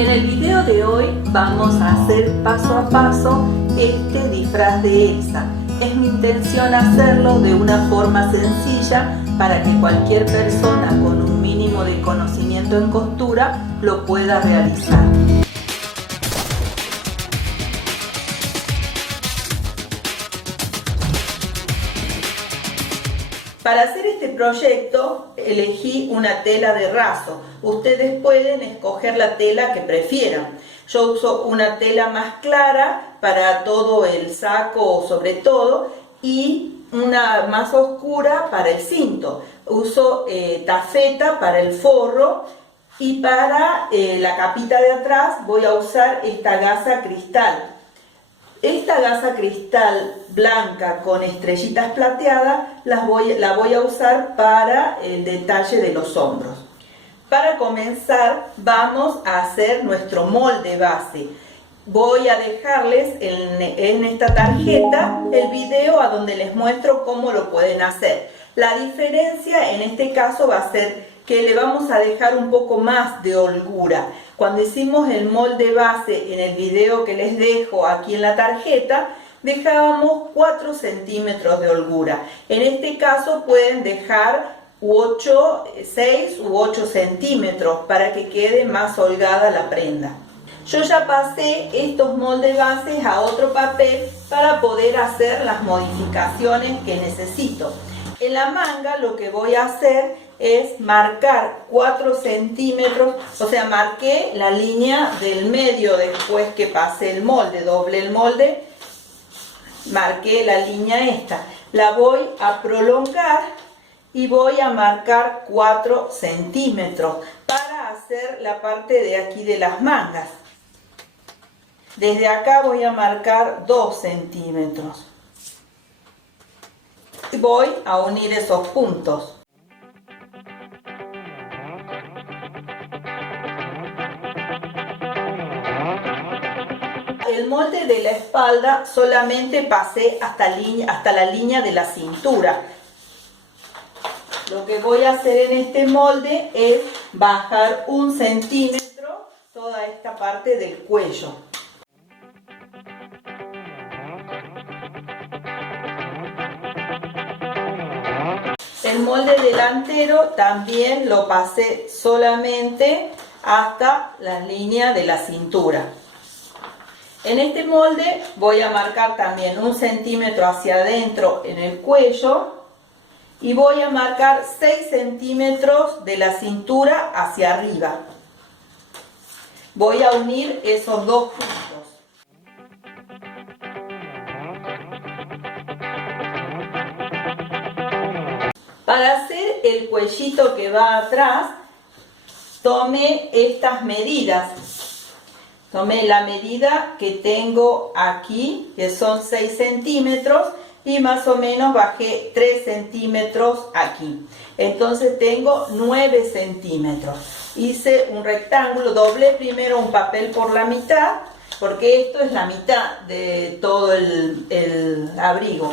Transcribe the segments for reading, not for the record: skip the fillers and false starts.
En el video de hoy vamos a hacer paso a paso este disfraz de Elsa. Es mi intención hacerlo de una forma sencilla para que cualquier persona con un mínimo de conocimiento en costura lo pueda realizar. Para hacer este proyecto elegí una tela de raso. Ustedes pueden escoger la tela que prefieran. Yo uso una tela más clara para todo el saco sobre todo y una más oscura para el cinto. Uso tafeta para el forro y para la capita de atrás voy a usar esta gasa cristal. Esta gasa cristal blanca con estrellitas plateadas la voy a usar para el detalle de los hombros. Para comenzar vamos a hacer nuestro molde base. Voy a dejarles en esta tarjeta el video a donde les muestro cómo lo pueden hacer. La diferencia en este caso va a ser que le vamos a dejar un poco más de holgura. Cuando hicimos el molde base en el video que les dejo aquí en la tarjeta, dejábamos 4 centímetros de holgura. En este caso pueden dejar 6 u 8 centímetros para que quede más holgada la prenda. Yo ya pasé estos moldes bases a otro papel para poder hacer las modificaciones que necesito. En la manga lo que voy a hacer es marcar 4 centímetros, o sea, marqué la línea del medio después que pasé el molde, doblé el molde, marqué la línea esta. La voy a prolongar y voy a marcar 4 centímetros para hacer la parte de aquí de las mangas. Desde acá voy a marcar 2 centímetros. Y voy a unir esos puntos. El molde de la espalda solamente pasé hasta la línea de la cintura. Lo que voy a hacer en este molde es bajar 1 centímetro toda esta parte del cuello. El molde delantero también lo pasé solamente hasta la línea de la cintura. En este molde voy a marcar también 1 centímetro hacia adentro en el cuello y voy a marcar 6 centímetros de la cintura hacia arriba. Voy a unir esos dos puntos. Para hacer el cuellito que va atrás, tomé estas medidas. Tomé la medida que tengo aquí, que son 6 centímetros, y más o menos bajé 3 centímetros aquí. Entonces tengo 9 centímetros. Hice un rectángulo, doblé primero un papel por la mitad, porque esto es la mitad de todo el abrigo.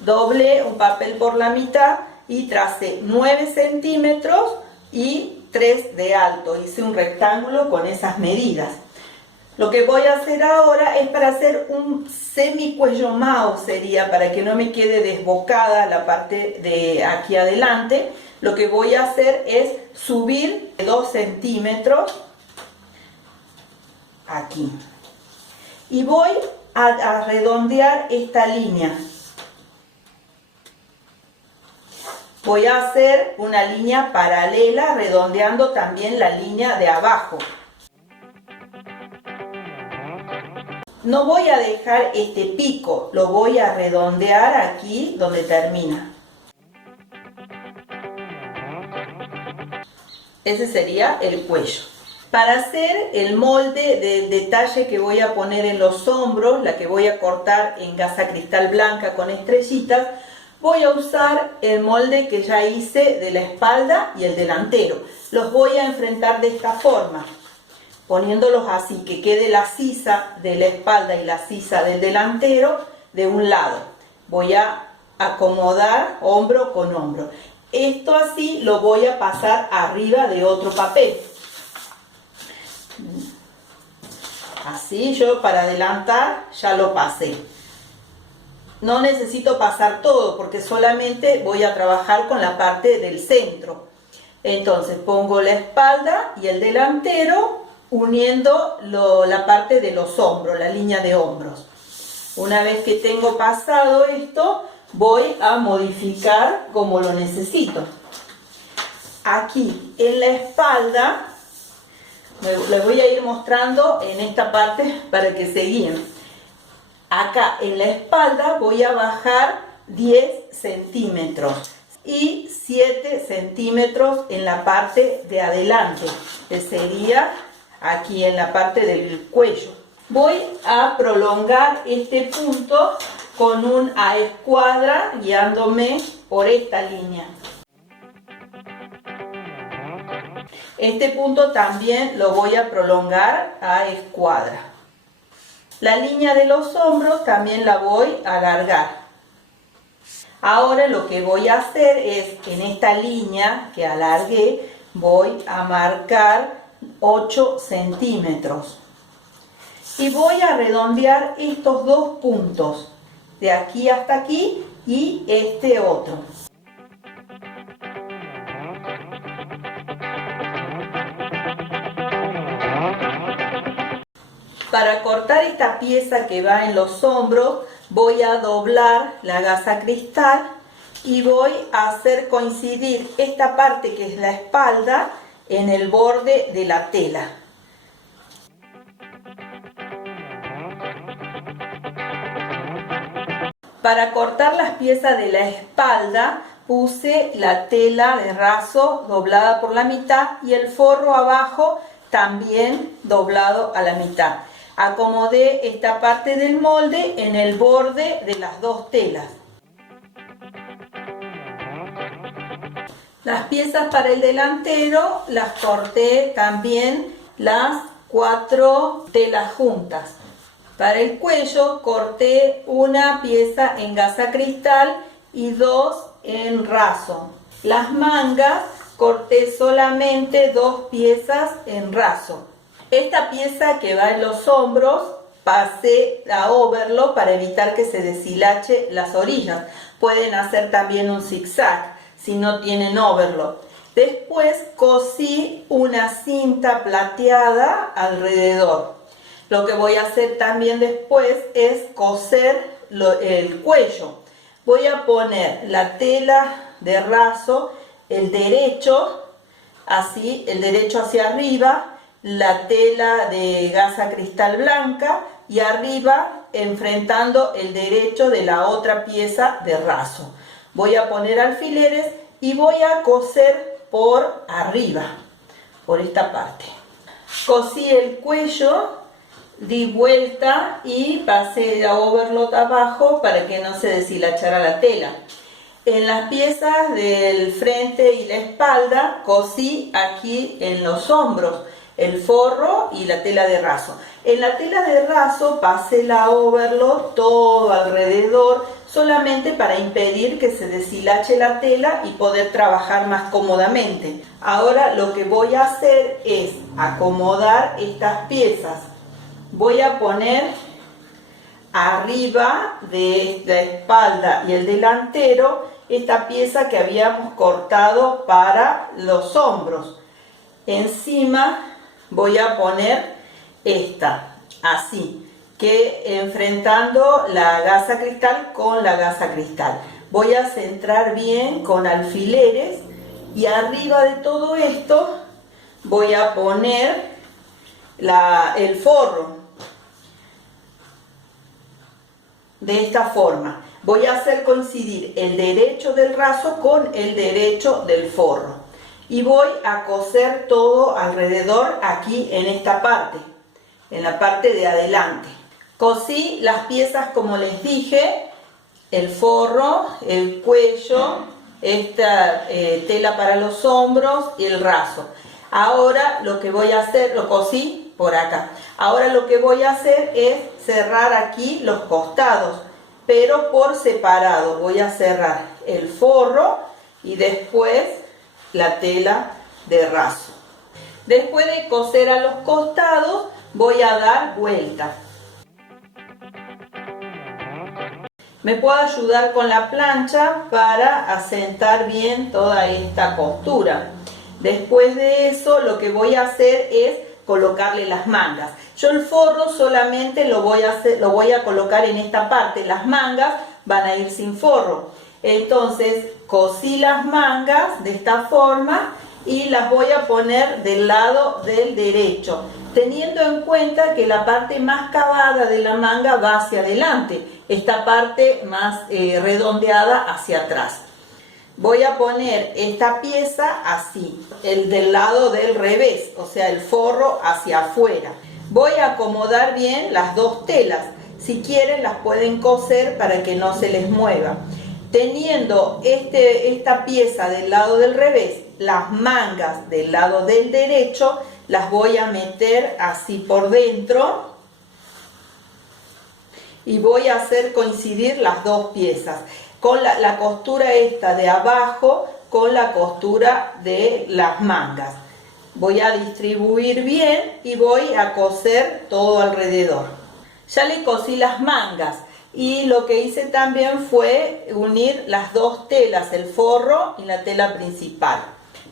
Doblé un papel por la mitad y tracé 9 centímetros y 3 de alto. Hice un rectángulo con esas medidas. Lo que voy a hacer ahora es para hacer un semicuello mao, sería para que no me quede desbocada la parte de aquí adelante. Lo que voy a hacer es subir 2 centímetros aquí. Y voy a redondear esta línea. Voy a hacer una línea paralela redondeando también la línea de abajo. No voy a dejar este pico, lo voy a redondear aquí donde termina. Ese sería el cuello. Para hacer el molde del detalle que voy a poner en los hombros, la que voy a cortar en gasa cristal blanca con estrellitas, voy a usar el molde que ya hice de la espalda y el delantero. Los voy a enfrentar de esta forma, poniéndolos así, que quede la sisa de la espalda y la sisa del delantero de un lado. Voy a acomodar hombro con hombro. Esto así lo voy a pasar arriba de otro papel. ¿sí? Yo para adelantar ya lo pasé. No necesito pasar todo porque solamente voy a trabajar con la parte del centro. Entonces pongo la espalda y el delantero uniendo la parte de los hombros, la línea de hombros. Una vez que tengo pasado esto, voy a modificar como lo necesito. Aquí en la espalda, les voy a ir mostrando en esta parte para que se guíen. Acá en la espalda voy a bajar 10 centímetros y 7 centímetros en la parte de adelante, que sería aquí en la parte del cuello. Voy a prolongar este punto con un A escuadra guiándome por esta línea. Este punto también lo voy a prolongar a escuadra. La línea de los hombros también la voy a alargar. Ahora lo que voy a hacer es, en esta línea que alargué, voy a marcar 8 centímetros. Y voy a redondear estos dos puntos, de aquí hasta aquí y este otro. Para cortar esta pieza que va en los hombros, voy a doblar la gasa cristal y voy a hacer coincidir esta parte que es la espalda en el borde de la tela. Para cortar las piezas de la espalda, puse la tela de raso doblada por la mitad y el forro abajo también doblado a la mitad. Acomodé esta parte del molde en el borde de las dos telas. Las piezas para el delantero las corté también las 4 telas juntas. Para el cuello corté una pieza en gasa cristal y 2 en raso. Las mangas corté solamente 2 piezas en raso. Esta pieza que va en los hombros pasé a overlock para evitar que se deshilache las orillas. Pueden hacer también un zigzag si no tienen overlock. Después cosí una cinta plateada alrededor. Lo que voy a hacer también después es coser el cuello. Voy a poner la tela de raso, el derecho, así, el derecho hacia arriba, la tela de gasa cristal blanca y arriba enfrentando el derecho de la otra pieza de raso. Voy a poner alfileres y voy a coser por arriba, por esta parte. Cosí el cuello, di vuelta y pasé la overlock abajo para que no se deshilachara la tela. En las piezas del frente y la espalda cosí aquí en los hombros el forro y la tela de raso. En la tela de raso pasé la overlock todo alrededor, solamente para impedir que se deshilache la tela y poder trabajar más cómodamente. Ahora lo que voy a hacer es acomodar estas piezas. Voy a poner arriba de la espalda y el delantero esta pieza que habíamos cortado para los hombros. Encima voy a poner esta, así, que enfrentando la gasa cristal con la gasa cristal. Voy a centrar bien con alfileres y arriba de todo esto voy a poner el forro. De esta forma. Voy a hacer coincidir el derecho del raso con el derecho del forro. Y voy a coser todo alrededor aquí en esta parte, en la parte de adelante. Cosí las piezas como les dije, el forro, el cuello, esta tela para los hombros y el raso. Ahora lo que voy a hacer, lo cosí por acá. Ahora lo que voy a hacer es cerrar aquí los costados, pero por separado. Voy a cerrar el forro y después la tela de raso. Después de coser a los costados, voy a dar vuelta. Me puedo ayudar con la plancha para asentar bien toda esta costura. Después de eso, lo que voy a hacer es colocarle las mangas. Yo el forro solamente lo voy a colocar en esta parte. Las mangas van a ir sin forro. Entonces cosí las mangas de esta forma y las voy a poner del lado del derecho, teniendo en cuenta que la parte más cavada de la manga va hacia adelante, esta parte más redondeada hacia atrás. Voy a poner esta pieza así, el del lado del revés, o sea el forro hacia afuera. Voy a acomodar bien las dos telas. Si quieren las pueden coser para que no se les mueva. Teniendo esta pieza del lado del revés, las mangas del lado del derecho, las voy a meter así por dentro y voy a hacer coincidir las dos piezas con la costura esta de abajo con la costura de las mangas. Voy a distribuir bien y voy a coser todo alrededor. Ya le cosí las mangas y lo que hice también fue unir las dos telas, el forro y la tela principal.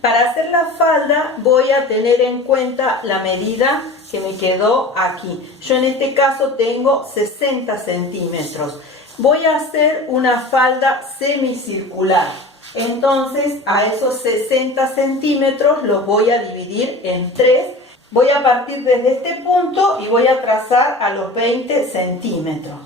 Para hacer la falda voy a tener en cuenta la medida que me quedó aquí. Yo en este caso tengo 60 centímetros. Voy a hacer una falda semicircular. Entonces a esos 60 centímetros los voy a dividir en 3. Voy a partir desde este punto y voy a trazar a los 20 centímetros.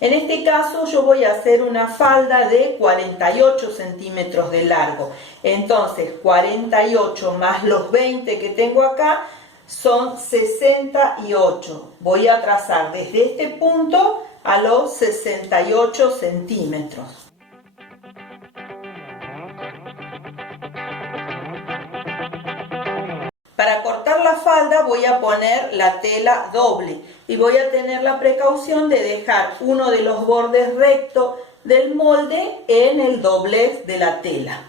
En este caso yo voy a hacer una falda de 48 centímetros de largo. Entonces 48 más los 20 que tengo acá son 68. Voy a trazar desde este punto a los 68 centímetros. Para cortar la falda voy a poner la tela doble y voy a tener la precaución de dejar uno de los bordes rectos del molde en el doblez de la tela.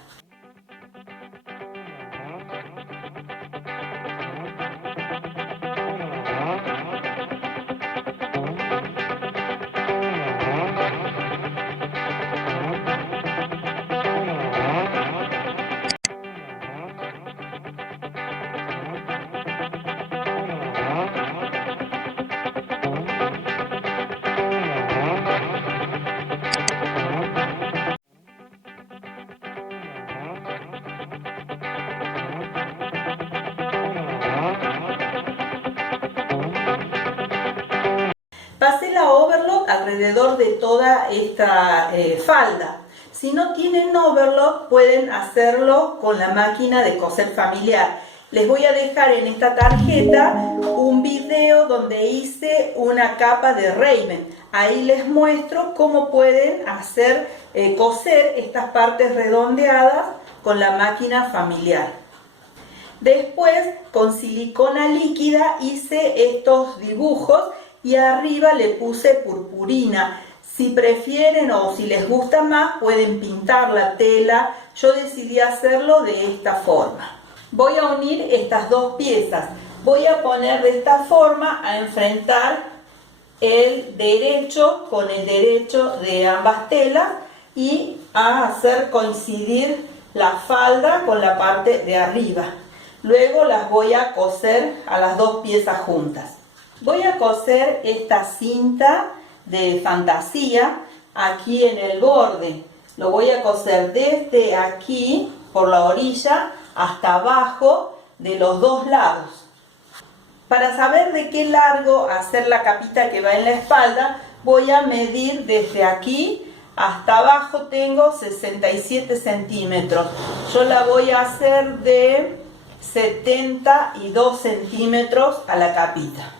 Pasé la overlock alrededor de toda esta falda. Si no tienen overlock pueden hacerlo con la máquina de coser familiar. Les voy a dejar en esta tarjeta un video donde hice una capa de Raven. Ahí les muestro cómo pueden hacer coser estas partes redondeadas con la máquina familiar. Después con silicona líquida hice estos dibujos y arriba le puse purpurina. Si prefieren o si les gusta más pueden pintar la tela. Yo decidí hacerlo de esta forma. Voy a unir estas dos piezas. Voy a poner de esta forma a enfrentar el derecho con el derecho de ambas telas y a hacer coincidir la falda con la parte de arriba. Luego las voy a coser a las dos piezas juntas. Voy a coser esta cinta de fantasía aquí en el borde. Lo voy a coser desde aquí por la orilla hasta abajo de los dos lados. Para saber de qué largo hacer la capita que va en la espalda, voy a medir desde aquí hasta abajo. Tengo 67 centímetros. Yo la voy a hacer de 72 centímetros a la capita.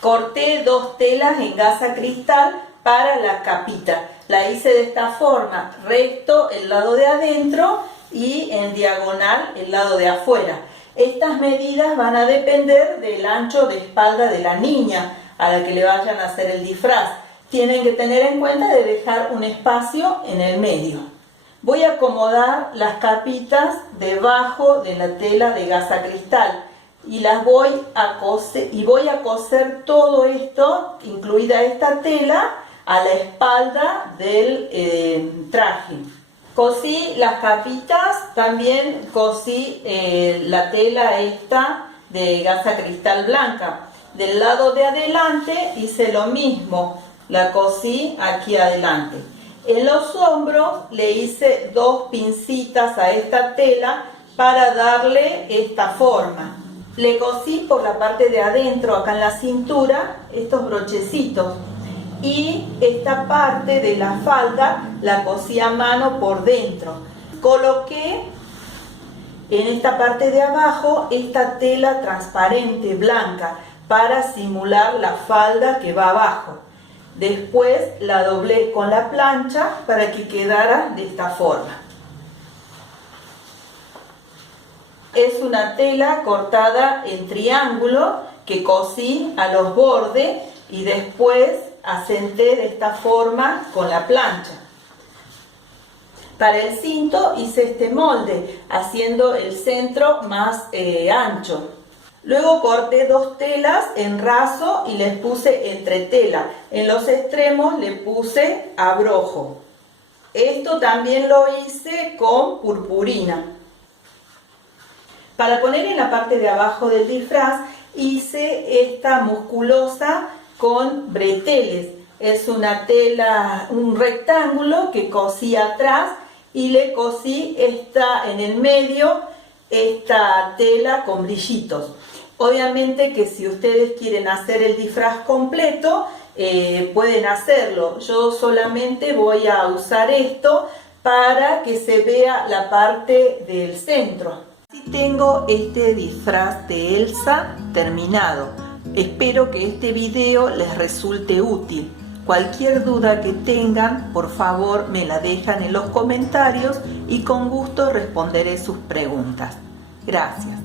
Corté dos telas en gasa cristal para la capita. La hice de esta forma, recto el lado de adentro y en diagonal el lado de afuera. Estas medidas van a depender del ancho de espalda de la niña a la que le vayan a hacer el disfraz. Tienen que tener en cuenta de dejar un espacio en el medio. Voy a acomodar las capitas debajo de la tela de gasa cristal y las voy a coser todo esto, incluida esta tela, a la espalda del traje. Cosí las capitas, también cosí la tela esta de gasa cristal blanca. Del lado de adelante hice lo mismo, la cosí aquí adelante. En los hombros le hice 2 pincitas a esta tela para darle esta forma. Le cosí por la parte de adentro, acá en la cintura, estos brochecitos. Y esta parte de la falda la cosí a mano por dentro. Coloqué en esta parte de abajo esta tela transparente blanca para simular la falda que va abajo. Después la doblé con la plancha para que quedara de esta forma. Es una tela cortada en triángulo que cosí a los bordes y después asenté de esta forma con la plancha. Para el cinto hice este molde, haciendo el centro más ancho. Luego corté 2 telas en raso y les puse entretela. En los extremos le puse abrojo. Esto también lo hice con purpurina. Para poner en la parte de abajo del disfraz hice esta musculosa con breteles. Es una tela, un rectángulo que cosí atrás y le cosí en el medio esta tela con brillitos. Obviamente que si ustedes quieren hacer el disfraz completo, pueden hacerlo. Yo solamente voy a usar esto para que se vea la parte del centro. Así tengo este disfraz de Elsa terminado. Espero que este video les resulte útil. Cualquier duda que tengan, por favor me la dejan en los comentarios y con gusto responderé sus preguntas. Gracias.